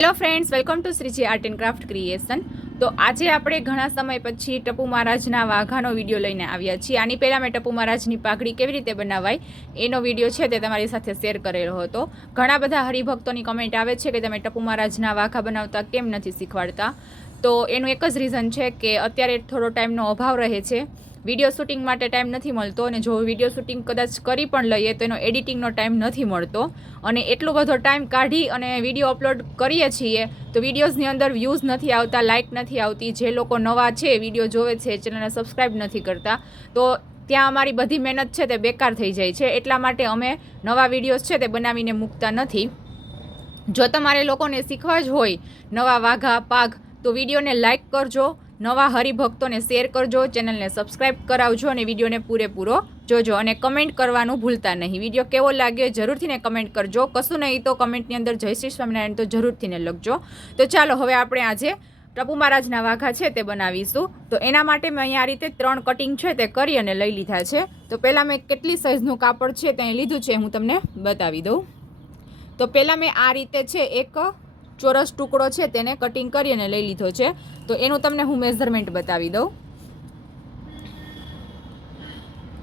Hello friends welcome to Shreeji art and craft creation તો આજે આપણે ઘણા સમય પછી ટપુ મહારાજના વાઘાનો વીડિયો લઈને આવ્યા છીએ. આની પહેલાં મેં ટપુ મહારાજની પાઘડી કેવી રીતે બનાવાય એનો વીડિયો છે તે તમારી સાથે શેર કરેલો હતો. ઘણા બધા હરિભક્તોની કમેન્ટ આવે છે કે તમે ટપુ મહારાજના વાઘા બનાવતા કેમ નથી શીખવાડતા? તો એનું એક જ રીઝન છે કે અત્યારે થોડો ટાઈમનો અભાવ રહે છે. વીડિયો શૂટિંગ માટે ટાઈમ નથી મળતો અને જો વીડિયો શૂટિંગ કદાચ કરી પણ લઈએ તો એનો એડિટિંગનો ટાઈમ નથી મળતો. અને એટલો બધો ટાઈમ કાઢી અને વીડિયો અપલોડ કરીએ છીએ તો વિડીયોઝની અંદર વ્યૂઝ નથી આવતા લાઇક નથી આવતી. જે લોકો નવા છે, વીડિયો જોવે છે, ચેનલને સબસ્ક્રાઈબ નથી કરતા. તો ત્યાં અમારી બધી મહેનત છે તે બેકાર થઈ જાય છે. એટલા માટે અમે નવા વિડીયોઝ છે તે બનાવીને મૂકતા નથી. જો તમારે લોકોને શીખવા જ હોય નવા વાઘા, પાઘ, તો વિડીયોને લાઇક કરજો. નવા હરિભક્તોને શેર કરજો, ચેનલને સબસ્ક્રાઈબ કરાવજો અને વિડીયોને પૂરેપૂરો જોજો અને કમેન્ટ કરવાનું ભૂલતા નહીં. વીડિયો કેવો લાગ્યો જરૂરથીને કમેન્ટ કરજો. કશું નહીં તો કમેન્ટની અંદર જય શ્રી સ્વામિનારાયણ તો જરૂરથી ને લખજો. તો ચાલો, હવે આપણે આજે ટપુ મહારાજના વાઘા છે તે બનાવીશું. તો એના માટે મેં અહીંયા રીતે ત્રણ કટિંગ છે તે કરી અને લઈ લીધા છે. તો પહેલાં મેં કેટલી સાઇઝનું કાપડ છે તે લીધું છે હું તમને બતાવી દઉં. તો પહેલાં મેં આ રીતે છે એક ચોરસ ટુકડો છે તેને કટિંગ કરી અને લઈ લીધો છે. તો એનું તમને હું મેઝરમેન્ટ બતાવી દઉં.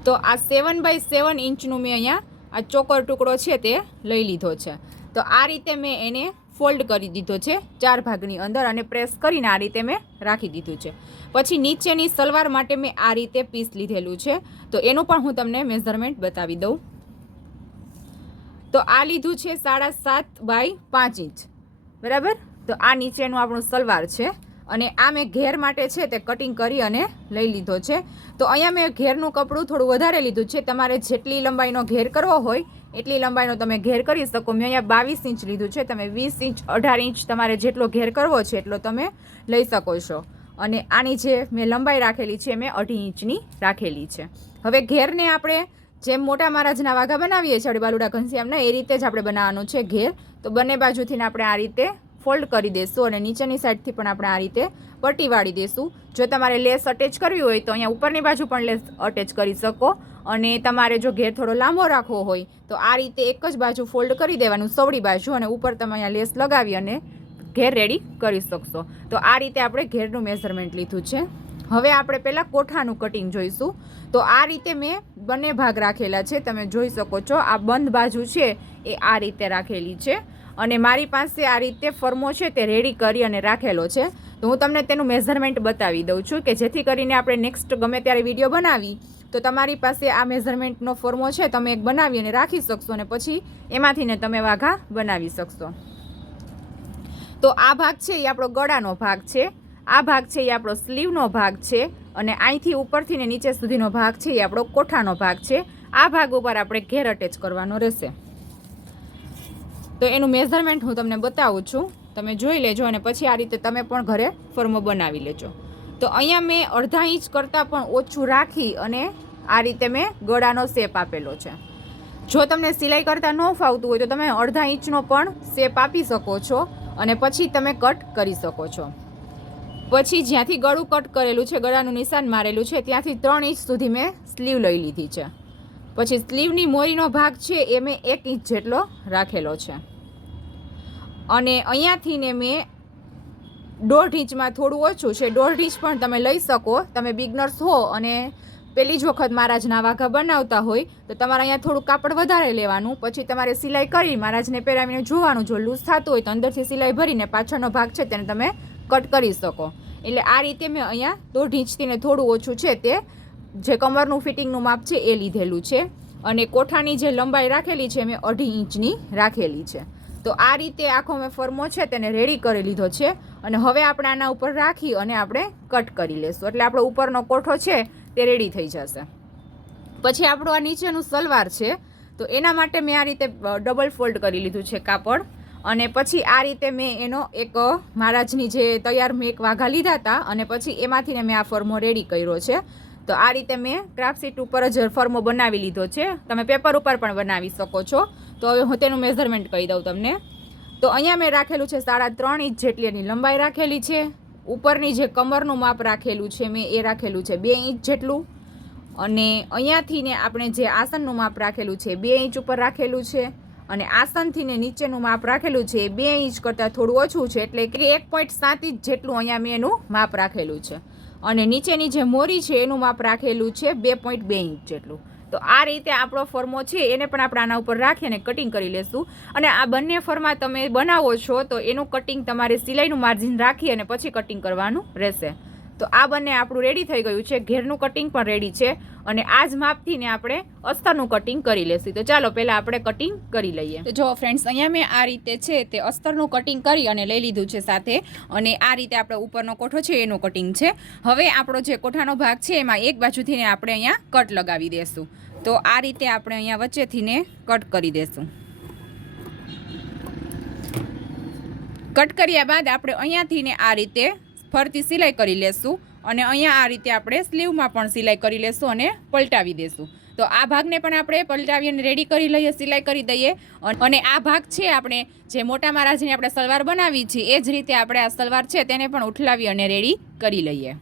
તો આ સેવન બાય સેવન ઇંચનું મેં અહીંયા આ ચોકર ટુકડો છે તે લઈ લીધો છે. તો આ રીતે મેં એને ફોલ્ડ કરી દીધો છે ચાર ભાગની અંદર અને પ્રેસ કરીને આ રીતે મેં રાખી દીધું છે. પછી નીચેની સલવાર માટે મેં આ રીતે પીસ લીધેલું છે. તો એનું પણ હું તમને મેઝરમેન્ટ બતાવી દઉં. તો આ લીધું છે સાડા સાત બાય પાંચ ઇંચ બરાબર? તો આ નીચેનું આપણું સલવાર છે અને આ મેં ઘેર માટે છે તે કટિંગ કરી અને લઈ લીધો છે. તો અહીંયા મેં ઘેરનું કપડું થોડું વધારે લીધું છે. તમારે જેટલી લંબાઈનો ઘેર કરવો હોય, એટલી લંબાઈનો તમે ઘેર કરી શકો. મેં અહીંયા બાવીસ ઇંચ લીધું છે. તમે વીસ ઇંચ, અઢાર ઇંચ તમારે જેટલો ઘેર કરવો છે, એટલો તમે લઈ શકો છો. અને આની જે મેં લંબાઈ રાખેલી છે, મેં અઢી ઇંચની રાખેલી છે. હવે ઘેરને આપણે જેમ મોટા મહારાજના વાઘા બનાવીએ છીએ આપણે બાલુડા ઘનશ્યામના એ રીતે જ આપણે બનાવવાનું છે ઘેર. તો બંને બાજુથી આપણે આ રીતે ફોલ્ડ કરી દેશું અને નીચેની સાઈડથી પણ આપણે આ રીતે પટ્ટી વાળી દેશું. જો તમારે લેસ અટેચ કરવી હોય તો અહીંયા ઉપરની બાજુ પણ લેસ અટેચ કરી શકો. અને તમારે જો ઘેર થોડો લાંબો રાખવો હોય તો આ રીતે એક જ બાજુ ફોલ્ડ કરી દેવાનું સવડી બાજુ અને ઉપર તમે અહીંયા લેસ લગાવી અને ઘેર રેડી કરી શકશો. તો આ રીતે આપણે ઘેરનું મેઝરમેન્ટ લીધું છે. હવે આપણે પહેલાં કોઠાનું કટિંગ જોઈશું. તો આ રીતે મેં બંને ભાગ રાખેલા છે, તમે જોઈ શકો છો. આ બંધ બાજુ છે, એ આ રીતે રાખેલી છે. અને મારી પાસે આ રીતે ફર્મો છે, તે રેડી કરી અને રાખેલો છે. તો હું તમને તેનું મેઝરમેન્ટ બતાવી દઉં છું કે જેથી કરીને આપણે નેક્સ્ટ ગમે ત્યારે વીડિયો બનાવી, તો તમારી પાસે આ મેઝરમેન્ટનો ફોર્મો છે, તમે એક બનાવી અને રાખી શકશો અને પછી એમાંથી ને તમે વાઘા બનાવી શકશો. તો આ ભાગ છે, એ આપણો ગળાનો ભાગ છે. આ ભાગ છે એ આપણો સ્લીવનો ભાગ છે અને અહીંથી ઉપરથી ને નીચે સુધીનો ભાગ છે એ આપણો કોઠાનો ભાગ છે. આ ભાગ ઉપર આપણે ઘેર અટેચ કરવાનો રહેશે. તો એનું મેઝરમેન્ટ હું તમને બતાવું છું. તમે જોઈ લેજો અને પછી આ રીતે તમે પણ ઘરે ફર્મો બનાવી લેજો. તો અહીંયા મેં અડધા ઇંચ કરતાં પણ ઓછું રાખી અને આ રીતે મેં ગળાનો શેપ આપેલો છે. જો તમને સિલાઈ કરતાં ન ફાવતું હોય તો તમે અડધા ઇંચનો પણ શેપ આપી શકો છો અને પછી તમે કટ કરી શકો છો. પછી જ્યાંથી ગળું કટ કરેલું છે, ગળાનું નિશાન મારેલું છે, ત્યાંથી ત્રણ ઇંચ સુધી મેં સ્લીવ લઈ લીધી છે. પછી સ્લીવની મોરીનો ભાગ છે એ મેં એક ઇંચ જેટલો રાખેલો છે. અને અહીંયાથી ને મેં દોઢ ઇંચમાં થોડું ઓછું છે, દોઢ ઇંચ પણ તમે લઈ શકો. તમે બિગનર્સ હો અને પહેલી જ વખત મહારાજના વાઘા બનાવતા હોય, તો તમારે અહીંયા થોડું કાપડ વધારે લેવાનું. પછી તમારે સિલાઈ કરી મહારાજને પહેરાવીને જોવાનું. જો લૂઝ થતું હોય તો અંદરથી સિલાઈ ભરીને પાછળનો ભાગ છે તેને તમે કટ કરી શકો. એટલે આ રીતે મેં અહીંયા દોઢ ઇંચથી ને થોડું ઓછું છે તે, જે કમરનું ફિટિંગનું માપ છે એ લીધેલું છે. અને કોઠાની જે લંબાઈ રાખેલી છે મેં અઢી ઇંચની રાખેલી છે. તો આ રીતે આખો મેં ફર્મો છે તેને રેડી કરી લીધો છે. અને હવે આપણે આના ઉપર રાખી અને આપણે કટ કરી લેશું. એટલે આપણો ઉપરનો કોઠો છે તે રેડી થઈ જશે. પછી આપણું આ નીચેનું સલવાર છે. તો એના માટે મેં આ રીતે ડબલ ફોલ્ડ કરી લીધું છે કાપડ. અને પછી આ રીતે મેં એનો એક મહારાજની જે તૈયાર મેં એક વાઘા લીધા હતા અને પછી એમાંથી ને મેં આ ફર્મો રેડી કર્યો છે. તો આ રીતે મેં ક્રાફ્ટ શીટ ઉપર જ ફર્મો બનાવી લીધો છે. તમે પેપર ઉપર પણ બનાવી શકો છો. તો હવે હું તેનું મેઝરમેન્ટ કહી દઉં તમને. તો અહીંયા મેં રાખેલું છે સાડા ત્રણ ઇંચ જેટલી એની લંબાઈ રાખેલી છે. ઉપરની જે કમરનું માપ રાખેલું છે મેં એ રાખેલું છે બે ઇંચ જેટલું. અને અહીંયાથી ને આપણે જે આસનનું માપ રાખેલું છે બે ઇંચ ઉપર રાખેલું છે. અને આસનથી ને નીચેનું માપ રાખેલું છે. એ બે ઇંચ કરતાં થોડું ઓછું છે, એટલે કે એક પોઈન્ટ સાત ઇંચ જેટલું અહીંયા મેં એનું માપ રાખેલું છે. અને નીચેની જે મોરી છે, એનું માપ રાખેલું છે બે પોઈન્ટ બે ઇંચ જેટલું. તો આ રીતે આપણો ફર્મો છે, એને પણ આપણે આના ઉપર રાખી અને કટિંગ કરી લેશું. અને આ બંને ફર્મા તમે બનાવો છો, તો એનું કટિંગ તમારે સિલાઈનું માર્જિન રાખી અને પછી કટિંગ કરવાનું રહેશે. તો આ બંને આપણું રેડી થઈ ગયું છે. ઘેરનું કટિંગ પણ રેડી છે અને આ જ માપથી ને આપણે અસ્તરનું કટિંગ કરી લેશું. તો ચાલો, પહેલાં આપણે કટિંગ કરી લઈએ. તો જો ફ્રેન્ડ્સ અહીંયા મેં આ રીતે છે તે અસ્તરનું કટિંગ કરી અને લઈ લીધું છે સાથે. અને આ રીતે આપણે ઉપરનો કોઠો છે, એનું કટિંગ છે. હવે આપણો જે કોઠાનો ભાગ છે, એમાં એક બાજુથી ને આપણે અહીંયા કટ લગાવી દેશું. તો આ રીતે આપણે અહીંયા વચ્ચેથી ને કટ કરી દેશું. કટ કર્યા બાદ આપણે અહીંયાથી ને આ રીતે ફરતી સિલાઈ કરી લેશું અને અહીંયા આ રીતે આપણે સ્લીવમાં પણ સિલાઈ કરી લેશું અને પલટાવી દેશું. તો આ ભાગને પણ આપણે પલટાવી અને રેડી કરી લઈએ, સિલાઈ કરી દઈએ. અન- આ ભાગ છે આપણે જે મોટા મહારાજની આપણે સલવાર બનાવી છે, એ જ રીતે આપણે આ સલવાર છે તેને પણ ઉઠલાવી અને રેડી કરી લઈએ.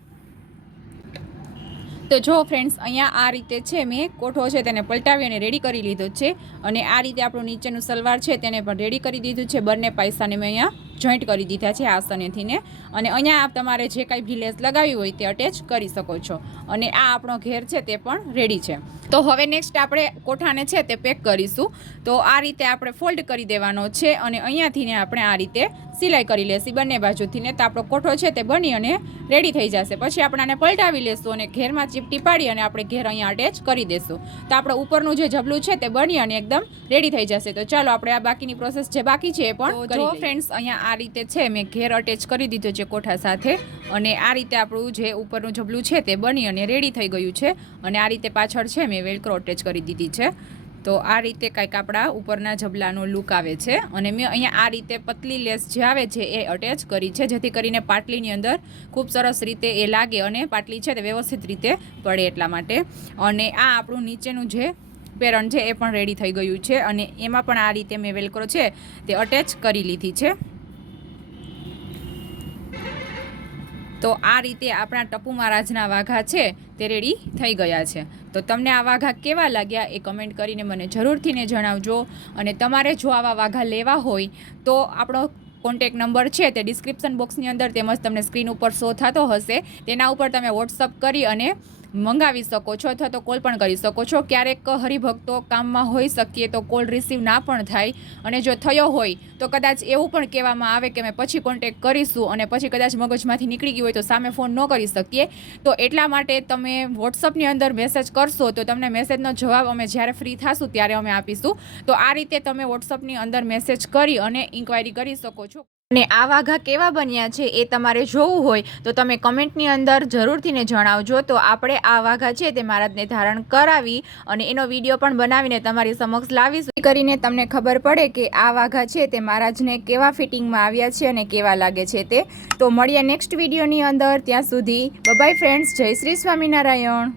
તો જો ફ્રેન્ડ્સ અહીંયા આ રીતે છે મેં કોઠો છે તેને પલટાવી અને રેડી કરી લીધો છે. અને આ રીતે આપણું નીચેનું સલવાર છે તેને પણ રેડી કરી દીધું છે. બંને પૈસાને મેં અહીંયા જોઈન્ટ કરી દીધા છે આસનેથી ને અને અહીંયા આપ તમારે જે કાંઈ બી લેસ લગાવી હોય તે અટેચ કરી શકો છો. અને આ આપણો ઘેર છે તે પણ રેડી છે. તો હવે નેક્સ્ટ આપણે કોઠાને છે તે પેક કરીશું. તો આ રીતે આપણે ફોલ્ડ કરી દેવાનો છે અને અહીંયાથી ને આપણે આ રીતે સિલાઈ કરી લેશું બંને બાજુથી ને તો આપણો કોઠો છે તે બની અને રેડી થઈ જશે. પછી આપણે આને પલટાવી લેશું અને ઘેરમાં ચીપટી પાડી અને આપણે ઘેર અહીંયા અટેચ કરી દેશું. તો આપણે ઉપરનું જે જબલું છે તે બની અને એકદમ રેડી થઈ જશે. તો ચાલો આપણે આ બાકીની પ્રોસેસ જે બાકી છે એ પણ જો ફ્રેન્ડ્સ અહીંયા આ રીતે છે, મેં ઘેર અટેચ કરી દીધો છે કોઠા સાથે અને આ રીતે આપણું જે ઉપરનું જબલું છે તે બની અને રેડી થઈ ગયું છે અને આ રીતે પાછળ છે, મેં વેલક્રો અટેચ કરી દીધી છે. તો આ રીતે કંઈક આપણા ઉપરના જબલાનો લુક આવે છે અને મેં અહીંયા આ રીતે પતલી લેસ જે આવે છે એ અટેચ કરી છે, જેથી કરીને પાટલીની અંદર ખૂબ સરસ રીતે એ લાગે અને પાટલી છે તે વ્યવસ્થિત રીતે પડે એટલા માટે. અને આ આપણું નીચેનું જે પેરણ છે એ પણ રેડી થઈ ગયું છે અને એમાં પણ આ રીતે મેં વેલક્રો છે તે અટેચ કરી લીધી છે. તો આ રીતે આપણા ટપુ મહારાજના વાઘા છે તે રેડી થઈ ગયા છે. તો તમને આ વાઘા કેવા લાગ્યા એ કમેન્ટ કરીને મને જરૂરથીને જણાવજો. અને તમારે જો આવા વાઘા લેવા હોય તો આપણો કોન્ટેક નંબર છે તે ડિસ્ક્રિપ્શન બોક્સની અંદર તેમજ તમને સ્ક્રીન ઉપર શો થતો હશે. તેના ઉપર તમે વોટ્સઅપ કરી અને મંગાવી શકો છો અથવા તો કોલ પણ કરી શકો છો. ક્યારેક હરિભક્તો કામમાં હોઈ શકીએ તો કોલ રિસીવ ના પણ થાય અને જો થયો હોય તો કદાચ એવું પણ કહેવામાં આવે કે મેં પછી કોન્ટેક કરીશું અને પછી કદાચ મગજમાંથી નીકળી ગયું હોય તો સામે ફોન ન કરી શકીએ. તો એટલા માટે તમે વોટ્સઅપની અંદર મેસેજ કરશો તો તમને મેસેજનો જવાબ અમે જ્યારે ફ્રી થશું ત્યારે અમે આપીશું. તો આ રીતે તમે વોટ્સઅપની અંદર મેસેજ કરી અને ઇન્ક્વાયરી કરી શકો છો. અને આ વાઘા કેવા બન્યા છે એ તમારે જોવું હોય, તો તમે કમેન્ટની અંદર જરૂરથી ને જણાવજો. તો આપણે આ વાઘા છે તે મહારાજને ધારણ કરાવી અને એનો વીડિયો પણ બનાવીને તમારી સમક્ષ લાવીશું. કરીને તમને ખબર પડે કે આ વાઘા છે તે મહારાજને કેવા ફિટિંગમાં આવ્યા છે અને કેવા લાગે છે તે. તો મળીએ નેક્સ્ટ વિડીયોની અંદર. ત્યાં સુધી બબાય ફ્રેન્ડ્સ, જય શ્રી સ્વામિનારાયણ.